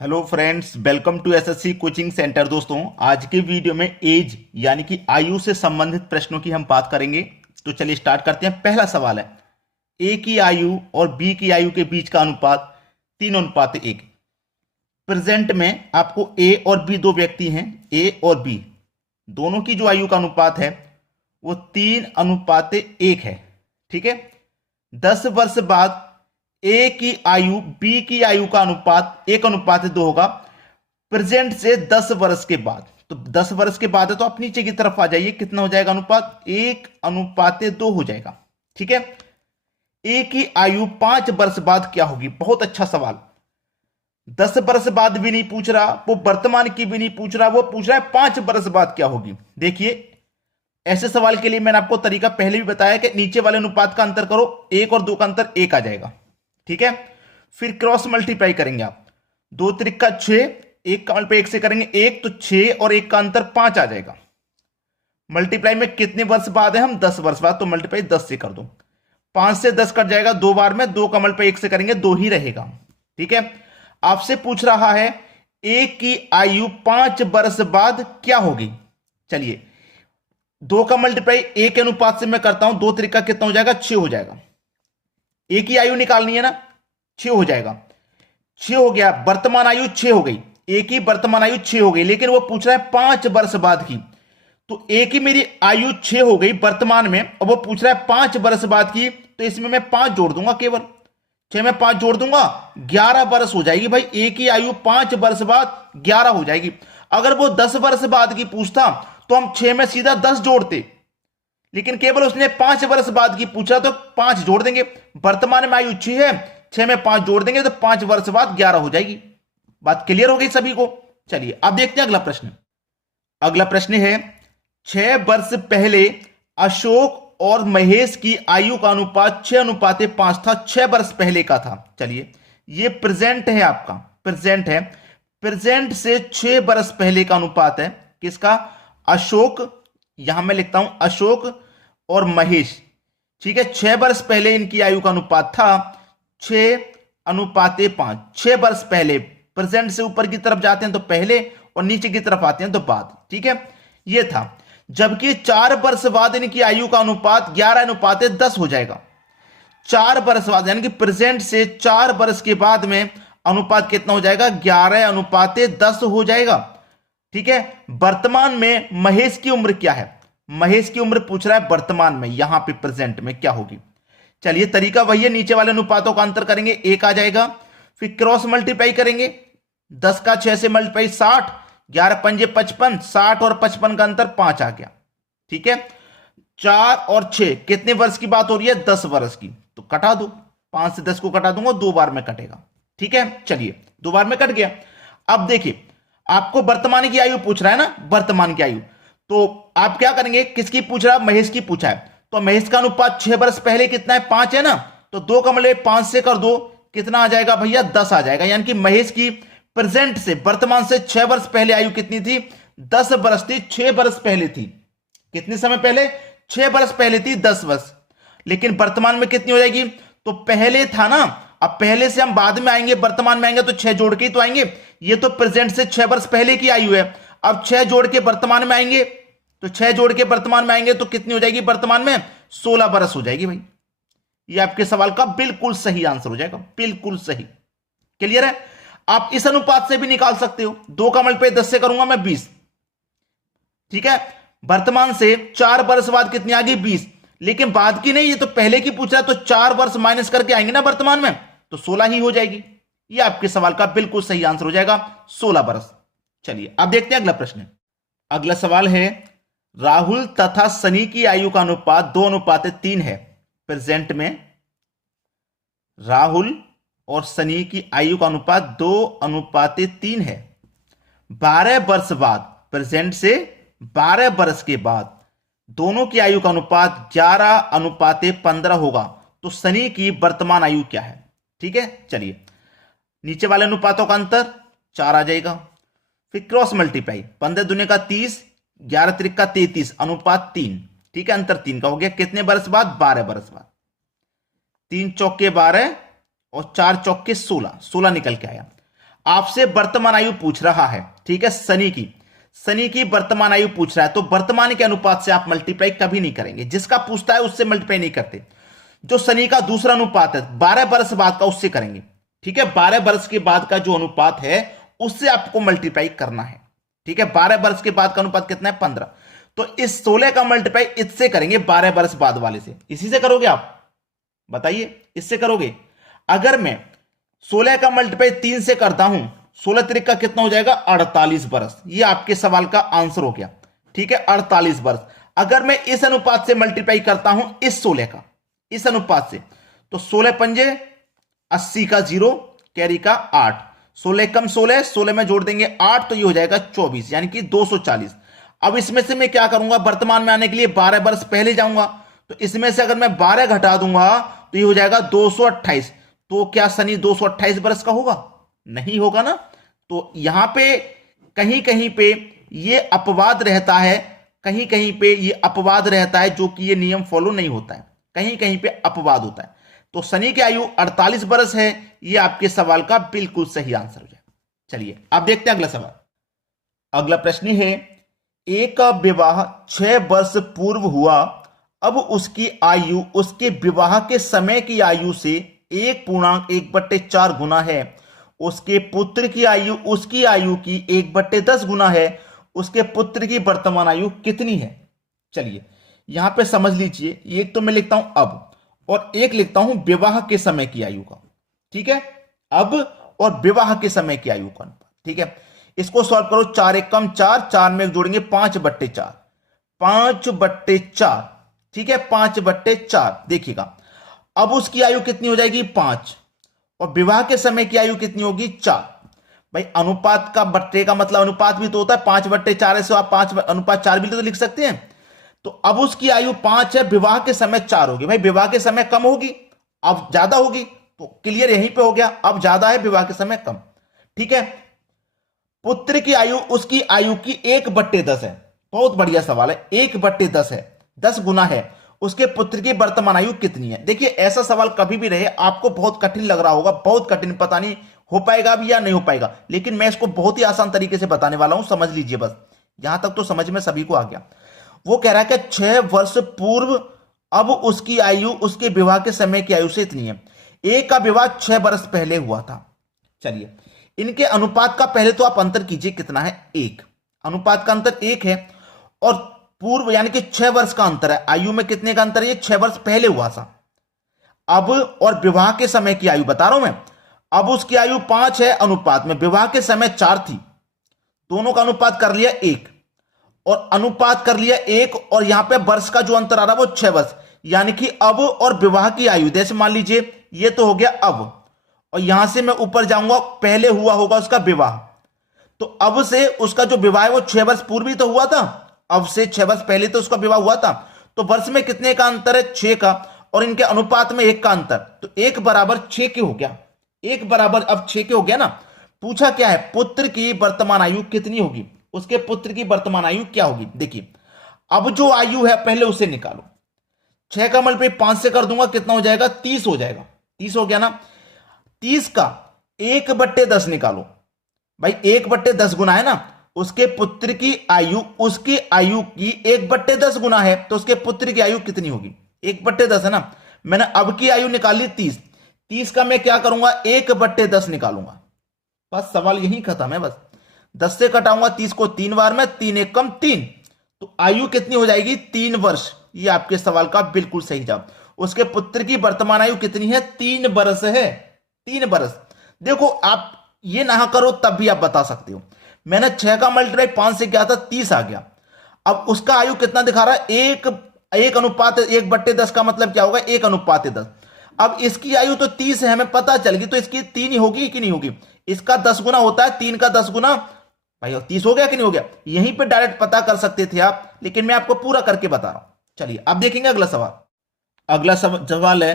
Hello friends, welcome to SSC coaching centre. दोस्तों, आज के वीडियो में एज यानी कि आयु से संबंधित प्रश्नों की हम बात करेंगे। तो चलिए स्टार्ट करते हैं। पहला सवाल है, ए की आयु और बी की आयु के बीच का अनुपात 3:1। प्रेजेंट में आपको ए और बी दो व्यक्ति हैं, ए और बी दोनों की जो आयु का अनुपात है वो 3:1 है। ठीक है। 10 वर्ष बाद ए की आयु बी की आयु का अनुपात 1:2 होगा। प्रेजेंट से 10 वर्ष के बाद, तो 10 वर्ष के बाद है तो आप नीचे की तरफ आ जाइए, कितना हो जाएगा अनुपात? 1:2 हो जाएगा। ठीक है। ए की आयु 5 वर्ष बाद क्या होगी? बहुत अच्छा सवाल। 10 वर्ष बाद भी नहीं पूछ रहा, वो वर्तमान की भी नहीं पूछ रहा, वो पूछ रहा है 5 वर्ष बाद क्या होगी। देखिए, ऐसे सवाल के लिए मैंने आपको तरीका पहले भी बताया कि नीचे वाले अनुपात का अंतर करो, 1 और 2 का अंतर 1 आ जाएगा। ठीक है। फिर क्रॉस मल्टीप्लाई करेंगे आप, 2 त्रिका 6, 1 का मल्टीप्लाई 1 से करेंगे 1, तो 6 और 1 का अंतर 5 आ जाएगा। मल्टीप्लाई में कितने वर्ष बाद है? हम 10 वर्ष बाद, तो मल्टीप्लाई 10 से कर दो। 5 से 10 कट जाएगा 2 बार में, 2 का मल्टीप्लाई 1 से करेंगे 2 ही रहेगा। ठीक है। आपसे पूछ रहा है ए की आयु 5 वर्ष बाद क्या होगी। चलिए, 2 का मल्टीप्लाई 1 के अनुपात से मैं करता हूं, 2 त्रिका कितना हो जाएगा? 6 हो जाएगा। एक ही आयु निकालनी है ना, 6 हो जाएगा। 6 हो गया, वर्तमान आयु 6 हो गई, एक ही वर्तमान आयु 6 हो गई, लेकिन वो पूछ रहा है 5 वर्ष बाद की। तो एक ही मेरी आयु 6 हो गई वर्तमान में, और वो पूछ रहा है 5 वर्ष बाद की, तो इसमें मैं 5 जोड़ दूंगा। केवल 6 में 5 जोड़ दूंगा, 11 वर्ष हो जाएगी। भाई, एक ही आयु 5 वर्ष बाद 11 हो जाएगी। अगर वो 10 वर्ष बाद की पूछता तो हम 6 में सीधा 10 जोड़ते, लेकिन केवल उसने 5 वर्ष बाद की पूछा तो 5 जोड़ देंगे। वर्तमान में आयु 6 है, 6 में 5 जोड़ देंगे तो 5 वर्ष बाद 11 हो जाएगी। बात क्लियर हो गई सभी को? चलिए अब देखते हैं अगला प्रश्न। अगला प्रश्न है, 6 वर्ष पहले अशोक और महेश की आयु का अनुपात 6:5 था। 6 वर्ष पहले का था। चलिए, ये प्रेजेंट है, आपका प्रेजेंट है। प्रेजेंट से 6 वर्ष पहले का अनुपात है किसका? अशोक, यहां मैं लिखता हूं अशोक और महेश। ठीक है। 6 वर्ष पहले इनकी आयु का अनुपात था 6:5। 6 वर्ष पहले, प्रेजेंट से ऊपर की तरफ जाते हैं तो पहले, और नीचे की तरफ आते हैं तो बाद। ठीक है, यह था। जबकि 4 वर्ष बाद इनकी आयु का अनुपात 11:10 हो जाएगा। 4 वर्ष बाद, यानी कि प्रेजेंट से 4 वर्ष के बाद में अनुपात कितना हो जाएगा? 11:10 हो जाएगा। ठीक है। वर्तमान में महेश की उम्र क्या है? महेश की उम्र पूछ रहा है वर्तमान में, यहां पे प्रेजेंट में क्या होगी। चलिए, तरीका वही है, नीचे वाले अनुपातों का अंतर करेंगे, 1 आ जाएगा। फिर क्रॉस मल्टीप्लाई करेंगे, 10 का 6 से मल्टीप्लाई 60, 11 पंजे 55, 60 और 55 का अंतर 5 आ गया। ठीक है। 4 और 6 कितने वर्ष की बात हो रही है? 10 वर्ष की, तो कटा दो, 5 से 10 को कटा दूंगा, 2 बार में कटेगा। ठीक है। चलिए, 2 बार में कट गया। अब देखिए, आपको वर्तमान की आयु पूछ रहा है ना, वर्तमान की आयु, तो आप क्या करेंगे? किसकी पूछ रहा है? महेश की पूछा है, तो महेश का अनुपात 6 वर्ष पहले कितना है? 5 है ना, तो 2 का मतलब 5 से कर दो, कितना आ जाएगा भैया? 10 आ जाएगा। यानी कि महेश की प्रेजेंट से, वर्तमान से 6 वर्ष पहले आयु कितनी थी? 10 वर्ष थी। 6 वर्ष पहले थी, कितने समय पहले? 6 वर्ष पहले थी 10 वर्ष। लेकिन वर्तमान में कितनी हो जाएगी? तो पहले था ना, अब पहले से हम बाद में आएंगे, वर्तमान में आएंगे तो 6 जोड़ के ही तो आएंगे। ये तो प्रेजेंट से 6 वर्ष पहले की आयु है। अब 6 जोड़ के वर्तमान में आएंगे, तो 6 जोड़ के वर्तमान में आएंगे तो कितनी हो जाएगी वर्तमान में? 16 वर्ष हो जाएगी। भाई, ये आपके सवाल का बिल्कुल सही आंसर हो जाएगा, बिल्कुल सही। क्लियर है? आप इस अनुपात से भी निकाल सकते हो। 2 का मल्टीप्लाई 10 से करूंगा मैं 20। ठीक है। वर्तमान से 4 वर्ष बाद कितनी आ गई? 20। लेकिन बाद की नहीं, ये तो पहले की पूछ रहा है, तो 4 वर्ष माइनस करके आएंगे ना वर्तमान में, तो 16 ही हो जाएगी। ये आपके सवाल का बिल्कुल सही आंसर हो जाएगा, 16 वर्ष। चलिए अब देखते हैं अगला प्रश्न। अगला सवाल है, राहुल तथा सनी की आयु का अनुपात 2:3 है। प्रेजेंट में राहुल और सनी की आयु का अनुपात 2:3 है। 12 वर्ष बाद, प्रेजेंट से 12 वर्ष के बाद दोनों की आयु का अनुपात 11:15 होगा। तो सनी की वर्तमान आयु क्या है? ठीक है। चलिए, नीचे वाले अनुपातों का अंतर 4 आ जाएगा। फिर क्रॉस मल्टीप्लाई, 15 दूने का 30, 11 त्रिक का 33, अनुपात 3। ठीक है, अंतर 3 का हो गया। कितने वर्ष बाद? 12 वर्ष बाद। 3 चौके 12 और 4 चौके 16, 16 निकल के आया। आपसे वर्तमान आयु पूछ रहा है, ठीक है, शनि की वर्तमान आयु पूछ रहा है, तो वर्तमान के अनुपात से आप मल्टीप्लाई कभी नहीं करेंगे, जिसका पूछता है उससे मल्टीप्लाई नहीं करते। जो शनि का दूसरा अनुपात है 12 वर्ष बाद का, उससे करेंगे, ठीक है। 12 वर्ष के बाद का जो अनुपात है उससे आपको मल्टीप्लाई करना है, ठीक है। 12 वर्ष के बाद का अनुपात कितना है? 15। तो इस 16 का मल्टीप्लाई इससे करेंगे, 12 वर्ष बाद वाले से। इसी से करोगे आप? बताइए, इससे करोगे? अगर मैं 16 का मल्टीप्लाई 3 से करता हूं, 16 त्रिक का कितना हो जाएगा? 48 वर्ष। ये आपके सवाल का आंसर हो गया, ठीक है, 48 वर्ष। अगर मैं इस अनुपात से मल्टीप्लाई करता हूं, इस 16 का, इस अनुपात से, तो 16 पंजे 80 का 0, कैरी का 8, 16 कम 16, 16 में जोड़ देंगे 8, तो ये हो जाएगा 24, यानी कि 240। अब इसमें से मैं क्या करूंगा? वर्तमान में आने के लिए 12 वर्ष पहले जाऊंगा, तो इसमें से अगर मैं 12 घटा दूंगा तो ये हो जाएगा 228। तो क्या शनि 228 वर्ष का होगा? नहीं होगा ना। तो यहां पे कहीं कहीं पे ये अपवाद रहता है, कहीं कहीं पे ये अपवाद रहता है, जो कि ये नियम फॉलो नहीं होता है, कहीं कहीं पे अपवाद होता है। तो शनि की आयु 48 वर्ष है, ये आपके सवाल का बिल्कुल सही आंसर हो जाए। चलिए अब देखते हैं अगला सवाल। अगला प्रश्न है, एक का विवाह 6 वर्ष पूर्व हुआ, अब उसकी आयु उसके विवाह के समय की आयु से 1.1/4 गुना है। उसके पुत्र की आयु उसकी आयु की 1/10 गुना है। उसके पुत्र की वर्तमान आयु कितनी है? चलिए यहां पे समझ लीजिए, एक तो मैं लिखता हूं अब, और एक लिखता हूं विवाह के समय की आयु का, ठीक है। अब और विवाह के समय की आयु का अनुपात, ठीक है। इसको सॉल्व करो, 4 एक कम 4, 4 में जोड़ेंगे 5/4, 5/4, ठीक है, 5/4। देखिएगा अब उसकी आयु कितनी हो जाएगी? 5, और विवाह के समय की आयु कितनी होगी? 4। भाई अनुपात का बट्टे का मतलब अनुपात भी तो होता है, 5/4 है, सो आप 5/4 भी तो लिख सकते हैं। तो अब उसकी आयु 5 है, विवाह के समय 4 होगी। भाई विवाह के समय कम होगी, अब ज्यादा होगी, तो क्लियर यहीं पे हो गया, अब ज्यादा है, विवाह के समय कम, ठीक है। पुत्र की आयु उसकी आयु की 1/10 है। बहुत बढ़िया सवाल है, 1/10 है, 10 गुना है। उसके पुत्र की वर्तमान आयु कितनी है? देखिए ऐसा सवाल कभी भी रहे, आपको बहुत कठिन लग रहा होगा, बहुत कठिन, पता नहीं हो पाएगा भी या नहीं हो पाएगा, लेकिन मैं इसको बहुत ही आसान तरीके से बताने वाला हूं, समझ लीजिए बस। यहां तक तो समझ में सभी को आ गया। वो कह रहा है कि 6 वर्ष पूर्व अब उसकी आयु उसके विवाह के समय की आयु से इतनी है। एक का विवाह 6 वर्ष पहले हुआ था। चलिए इनके अनुपात का पहले तो आप अंतर कीजिए, कितना है? 1। अनुपात का अंतर 1 है, और पूर्व यानी कि 6 वर्ष का अंतर है। आयु में कितने का अंतर है? 6 वर्ष पहले हुआ था। अब और विवाह के समय की आयु बता रहा हूं मैं। अब उसकी आयु 5 है अनुपात में, विवाह के समय 4 थी, दोनों का अनुपात कर लिया 1, और अनुपात कर लिया 1, और यहां पे वर्ष का जो अंतर आ रहा है वो 6 वर्ष, यानी कि अब और विवाह की आयु, जैसे मान लीजिए ये तो हो गया अब, और यहां से मैं ऊपर जाऊंगा, पहले हुआ होगा उसका विवाह, तो अब से उसका जो विवाह है वो 6 वर्ष पूर्व ही तो हुआ था, अब से 6 वर्ष पहले तो उसका विवाह हुआ था। तो वर्ष में कितने का अंतर है? 6 का, और इनके अनुपात में 1 का अंतर, तो 1 बराबर 6 के हो गया, 1 बराबर अब 6 के हो गया ना। पूछा क्या है? पुत्र की वर्तमान आयु कितनी होगी, उसके पुत्र की वर्तमान आयु क्या होगी। देखिए अब जो आयु है पहले उसे निकालो, 6 का मल्टीप्लाई 5 से कर दूंगा, कितना हो जाएगा? 30 हो जाएगा, 30 हो गया ना। 30 का 1/10 निकालो, भाई 1/10 गुना है ना, उसके पुत्र की आयु उसकी आयु की 1/10 गुना है, तो उसके पुत्र की आयु कितनी होगी? 1/10 है ना। मैंने अब की आयु निकाली 30, 30 का मैं क्या करूंगा? 1/10 निकालूंगा, बस सवाल यही खत्म है। बस 10 से कटाऊंगा 30 को 3 बार में, 3 एक कम 3, तो आयु कितनी हो जाएगी? 3 वर्ष। ये आपके सवाल का बिल्कुल सही जवाब। उसके पुत्र की वर्तमान आयु कितनी है? 3 वर्ष है, 3 वर्ष। देखो आप ये ना करो तब भी आप बता सकते हो। मैंने 6 का मल्टीप्लाई 5 से किया था, 30 आ गया। अब उसका आयु कितना दिखा रहा है? 1/10 का मतलब क्या होगा? 1/10। अब इसकी आयु तो 30 है, हमें पता चल गई, तो इसकी 3 होगी कि नहीं होगी? इसका 10 गुना होता है, 3 का 10 गुना, भाई 30 हो गया कि नहीं हो गया? यहीं पे डायरेक्ट पता कर सकते थे आप, लेकिन मैं आपको पूरा करके बता रहा हूं। चलिए अब देखेंगे अगला सवाल। अगला सवाल है,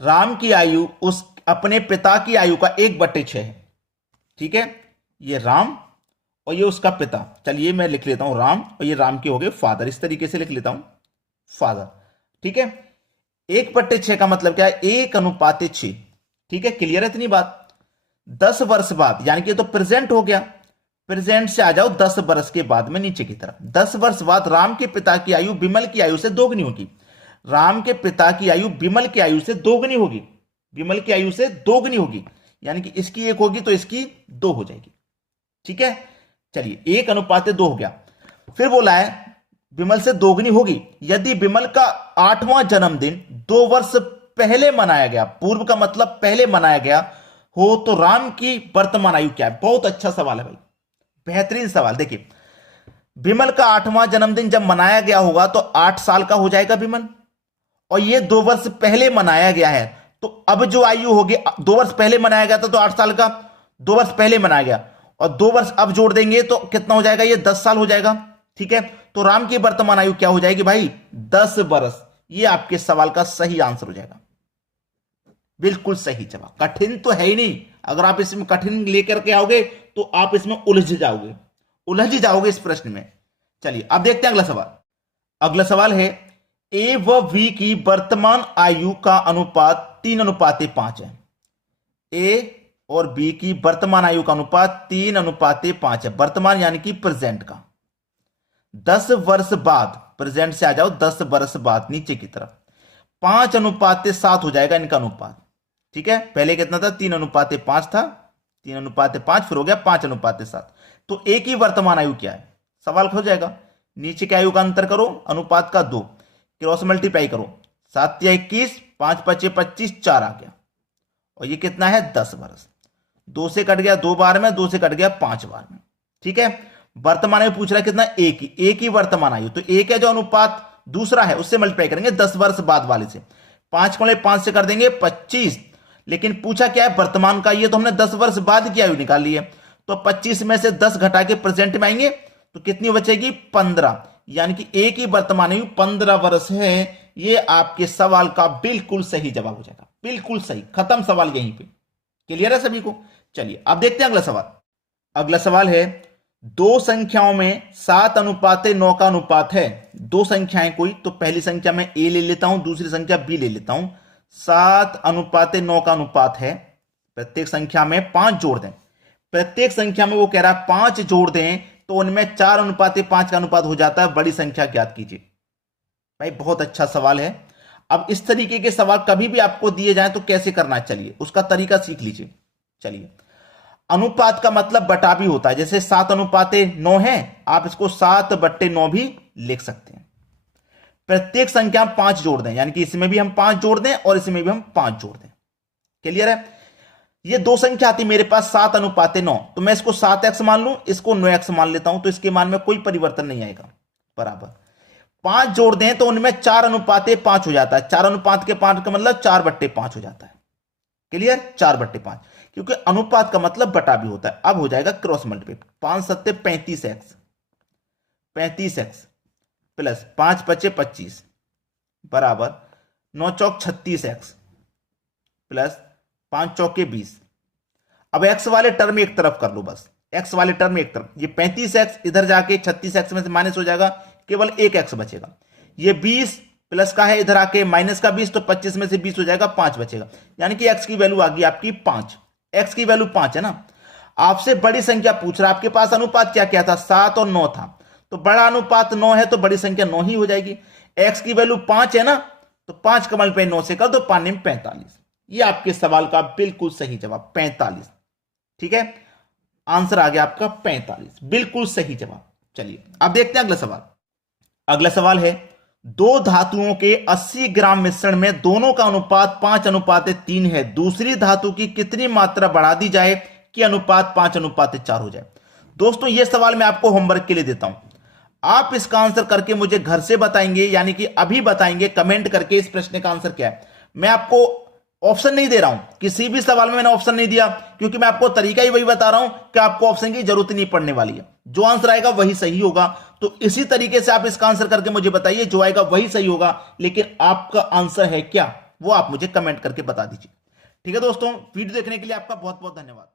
राम की आयु उस अपने पिता की आयु का 1/6 है, ठीक है। ये राम और ये उसका पिता। चलिए मैं लिख लेता हूं राम, और ये राम के हो गए फादर, इस तरीके से लिख लेता हूं फादर, ठीक है। 1/6 का मतलब क्या है? 1/6, ठीक है। क्लियर है इतनी बात? 10 वर्ष बाद, यानी कि ये तो प्रेजेंट हो गया, प्रेजेंट से आ जाओ 10 वर्ष के बाद में नीचे की तरफ। 10 वर्ष बाद राम के पिता की आयु विमल की आयु से दोगुनी होगी। राम के पिता की आयु विमल की आयु से दोगुनी होगी, विमल की आयु से दोगुनी होगी, यानी कि इसकी 1 होगी तो इसकी 2 हो जाएगी। ठीक है, चलिए 1:2 हो गया। फिर बोला है विमल से दोगुनी होगी यदि विमल का 8वां जन्मदिन 2 वर्ष पहले मनाया गया, पूर्व का मतलब पहले मनाया गया हो, तो राम की वर्तमान आयु क्या है? बहुत अच्छा सवाल है भाई, बेहतरीन सवाल। देखिए विमल का 8वां जन्मदिन जब मनाया गया होगा तो 8 साल का हो जाएगा विमल, और ये 2 वर्ष पहले मनाया गया है, तो अब जो आयु होगी, 2 वर्ष पहले मनाया गया था तो 8 साल का, 2 वर्ष पहले मनाया गया और 2 वर्ष अब जोड़ देंगे तो कितना हो जाएगा? ये 10 साल हो जाएगा। ठीक है, तो राम की वर्तमान आयु क्या हो जाएगी भाई? 10 वर्ष। ये आपके सवाल का सही आंसर हो जाएगा, बिल्कुल सही जवाब। कठिन तो है ही नहीं, अगर आप इसमें कठिन लेकर के आओगे तो आप इसमें उलझ जाओगे इस प्रश्न में। चलिए अब देखते हैं अगला सवाल। अगला सवाल है ए व वी की वर्तमान आयु का अनुपात 3:5 है। ए और बी की वर्तमान आयु का अनुपात 3:5 है। वर्तमान यानी कि प्रेजेंट का। 10 वर्ष बाद, प्रेजेंट से आ जाओ 10 वर्ष बाद नीचे की तरफ, 5:7 हो जाएगा इनका अनुपात। ठीक है, पहले कितना था? 3:5 था, 3:5 फिर हो गया 5:7। तो ए की वर्तमान आयु क्या है? सवाल हो जाएगा, नीचे की आयु का अंतर करो, अनुपात का 2, क्रॉस मल्टीप्लाई करो, 7 या 21, 5 5 25, 4 आ गया, और ये कितना है? 10 वर्ष। 2 से कट गया 2 बार में, 2 से कट गया 5 बार में। ठीक है, वर्तमान आयु पूछ रहा है कितना? ए की वर्तमान आयु, तो ए का जो अनुपात दूसरा है उससे मल्टीप्लाई करेंगे 10 वर्ष बाद वाले से। 5 से कर देंगे 25, लेकिन पूछा क्या है? वर्तमान का। ये तो हमने 10 वर्ष बाद की आयु निकाल ली है, तो 25 में से 10 घटा के प्रेजेंट में आएंगे तो कितनी बचेगी? 15, यानी कि ए की वर्तमान आयु 15 वर्ष है। ये आपके सवाल का बिल्कुल सही जवाब हो जाएगा, बिल्कुल सही। खत्म सवाल यहीं पे। क्लियर है सभी को? चलिए अब देखते हैं अगला सवाल। अगला सवाल है दो संख्याओं में 7:9 का अनुपात है। दो संख्याएं कोई, तो पहली संख्या में ए ले लेता हूं, दूसरी संख्या बी ले लेता हूं। 7:9 का अनुपात है। प्रत्येक संख्या में 5 जोड़ दें। प्रत्येक संख्या में वो कह रहा है 5 जोड़ दें तो उनमें 4:5 का अनुपात हो जाता है। बड़ी संख्या ज्ञात कीजिए। भाई बहुत अच्छा सवाल है। अब इस तरीके के सवाल कभी भी आपको दिए जाएं तो कैसे करना है, चलिए उसका तरीका सीख लीजिए। चलिए, अनुपात का मतलब बटा भी होता है। जैसे 7:9 है, आप इसको 7/9 भी लिख सकते हैं। प्रत्येक संख्या 5 जोड़ दें, यानी कि इसमें भी हम 5 जोड़ दें और इसमें भी हम 5 जोड़ दें। क्लियर है? ये दो संख्या आती मेरे पास 7:9, तो मैं इसको 7x मान लूं, इसको 9x मान लेता हूं, तो इसके मान में कोई परिवर्तन नहीं आएगा। बराबर 5 जोड़ दें तो उनमें 4:5 हो जाता है। 4:5 का मतलब 4/5 हो जाता है। क्लियर? 4/5, क्योंकि अनुपात का मतलब बटा भी होता है। अब हो जाएगा cross multiply. 5 7 35x, 35x plus 5 5 25 बराबर 9 चौक 36x प्लस 5 चौके 20। अब x वाले टर्म एक तरफ कर लो, बस x वाले टर्म एक तरफ। ये 35x इधर जाके 36x में से माइनस हो जाएगा, केवल एक x बचेगा। ये 20 प्लस का है, इधर आके माइनस का 20, तो 25 में से 20 हो जाएगा, 5 बचेगा। यानी कि x की वैल्यू आ गई आपकी 5। x की वैल्यू 5 है ना। आपसे बड़ी संख्या पूछ रहा है, आपके पास अनुपात क्या क्या था? 7 और 9 था, तो बड़ा अनुपात 9 है तो बड़ी संख्या 9 ही हो जाएगी। x की वैल्यू 5 है ना, तो 5 का मल्टीप्लाई 9 से कर दो, 5 में 45। ये आपके सवाल का बिल्कुल सही जवाब 45। ठीक है, आंसर आ गया आपका 45, बिल्कुल सही जवाब। चलिए अब देखते हैं अगला सवाल। अगला सवाल है दो धातुओं के 80 ग्राम मिश्रण में दोनों का अनुपात 5:3 है। दूसरी धातु की कितनी मात्रा बढ़ा दी जाए कि अनुपात 5:4 हो जाए? दोस्तों ये सवाल मैं आपको होमवर्क के लिए देता हूं। आप इसका आंसर करके मुझे घर से बताएंगे, यानी कि अभी बताएंगे कमेंट करके इस प्रश्न का आंसर क्या है। मैं आपको ऑप्शन नहीं दे रहा हूं, किसी भी सवाल में मैंने ऑप्शन नहीं दिया, क्योंकि मैं आपको तरीका ही वही बता रहा हूं कि आपको ऑप्शन की जरूरत नहीं पड़ने वाली है। जो आंसर आएगा वही सही होगा। तो इसी तरीके से आप इसका आंसर करके मुझे बताइए, जो आएगा वही सही होगा, लेकिन आपका आंसर है क्या वो आप मुझे कमेंट करके बता दीजिए। ठीक है दोस्तों, वीडियो देखने के लिए आपका बहुत बहुत धन्यवाद।